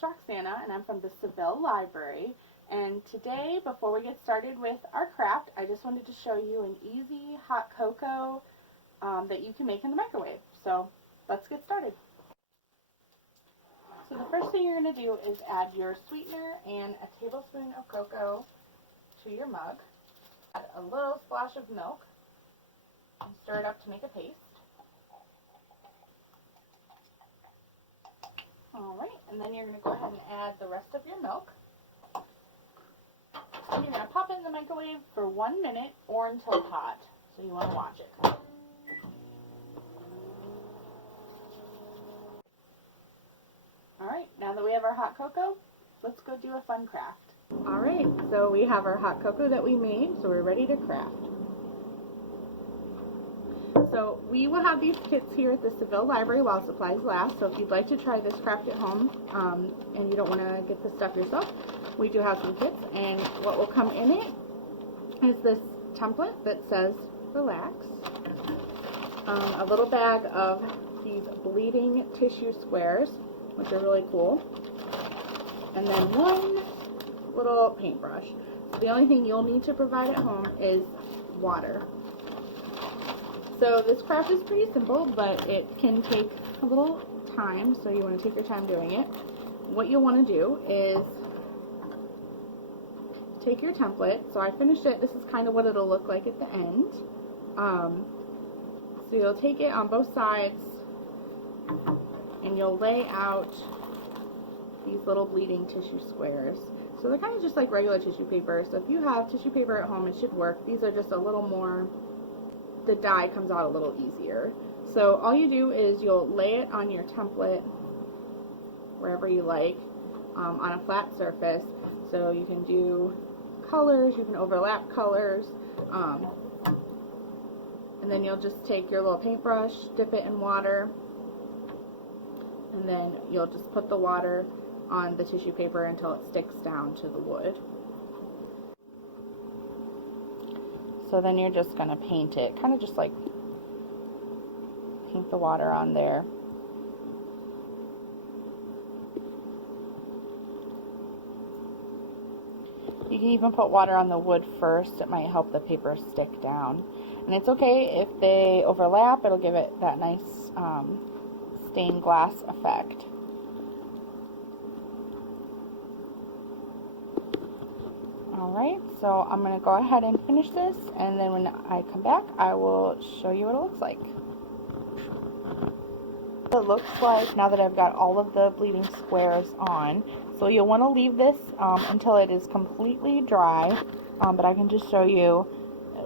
is Roxana, and I'm from the Seville Library. And today, before we get started with our craft, I just wanted to show you an easy hot cocoa that you can make in the microwave. So let's get started. So the first thing you're going to do is add your sweetener and a tablespoon of cocoa to your mug. Add a little splash of milk and stir it up to make a paste. Alright, and then you're going to go ahead and add the rest of your milk. And you're going to pop it in the microwave for 1 minute or until it's hot. So you want to watch it. Alright, now that we have our hot cocoa, let's go do a fun craft. Alright, so we have our hot cocoa that we made, so we're ready to craft. So we will have these kits here at the Seville Library while supplies last, so if you'd like to try this craft at home and you don't want to get the stuff yourself, we do have some kits, and what will come in it is this template that says relax, a little bag of these bleeding tissue squares, which are really cool, and then one little paintbrush. The only thing you'll need to provide at home is water. So this craft is pretty simple, but it can take a little time, so you want to take your time doing it. What you'll want to do is take your template. So I finished it. This is kind of what it'll look like at the end. So you'll take it on both sides and you'll lay out these little bleeding tissue squares. So they're kind of just like regular tissue paper. So if you have tissue paper at home, it should work. These are just a little more, the dye comes out a little easier. So all you do is you'll lay it on your template wherever you like, on a flat surface. So you can do colors, you can overlap colors, and then you'll just take your little paintbrush, dip it in water, and then you'll just put the water on the tissue paper until it sticks down to the wood. So then you're just going to paint it, kind of just like paint the water on there. You can even put water on the wood first. It might help the paper stick down. And it's okay if they overlap. It'll give it that nice stained glass effect. Alright, so I'm going to go ahead and finish this, and then when I come back I will show you what it looks like. It looks like now that I've got all of the bleeding squares on. So you'll want to leave this until it is completely dry, but I can just show you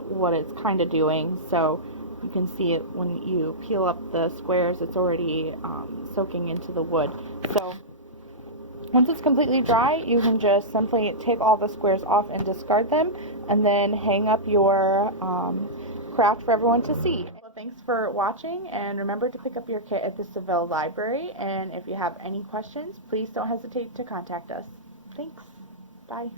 what it's kind of doing. So you can see it when you peel up the squares, it's already soaking into the wood. So once it's completely dry, you can just simply take all the squares off and discard them, and then hang up your craft for everyone to see. Well, thanks for watching, and remember to pick up your kit at the Seville Library, and if you have any questions, please don't hesitate to contact us. Thanks. Bye.